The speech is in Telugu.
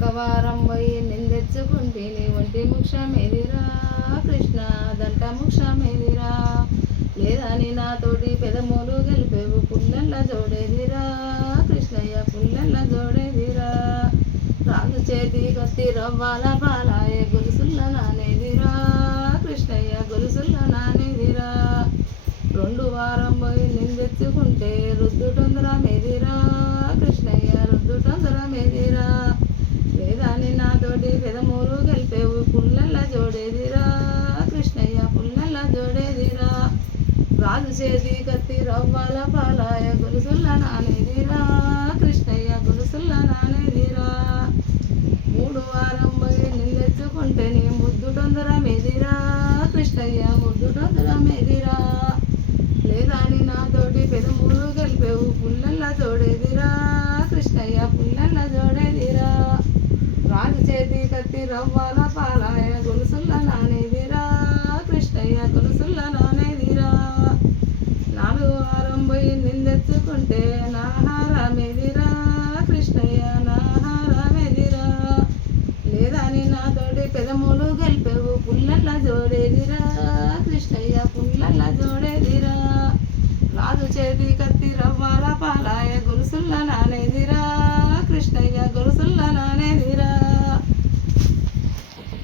ఒక్క వారం పోయి నిందెచ్చుకుంటే నీ ఒంటి ముక్షమేదిరా కృష్ణ దంట ముక్షమేదిరా లేదని నాతోటి పెదమూలు గెలిపేవు పుల్లెల్ల జోడేదిరా? కృష్ణయ్య పుల్లెల్ల జోడేదిరా? రాజు చేతి కొత్తి రవ్వాల పాలాయ గొలుసుల్ల నానేదిరా? కృష్ణయ్య గొలుసుల్ల నానేదిరా? రెండు వారం పోయి నిందెచ్చుకుంటే రుద్దుటొందర మెదిరా కృష్ణయ్య రుద్దుటొందర మెదిరా వేదాన్ని నాతోటి పెదమూలు గెలిపేవు జోడేదిరా కృష్ణయ్య పుల్లల జోడేదిరా రాజు చేతి కత్తి రవ్వాల పాలాయ గొలుసుల్ల నానేదిరా కృష్ణయ్య గొలుసుల్ల నానేదిరా. మూడు వారం పోయి నిన్నెచ్చుకుంటే నీ ముద్దు తొందర కృష్ణయ్య ముద్దు తొందర లేదా నీ నాతోటి పెదమూలు గెలిపేవు పుల్లెల్ల జోడేదిరా కృష్ణయ్య పుల్లెల్ల జోడేదిరా. నానేది రవ్వాల పాలాయ గొలుసుల్ల నానేదిరా కృష్ణయ్య గొలుసుల్ల నానేదిరా నాలుగు వారం పోయి నిందెచ్చుకుంటే నాహారమేదిరా కృష్ణయ్య నాహారమేదిరా లేదని నాతోటి పెదములు గెలిపేవు పుల్లల్ల జోడేదిరా. కృష్ణయ్య పుల్లల్ల జోడేదిరా. రాజు చేతి కత్తి రవ్వాల పాలాయ గొలుసుల్ల నానేదిరా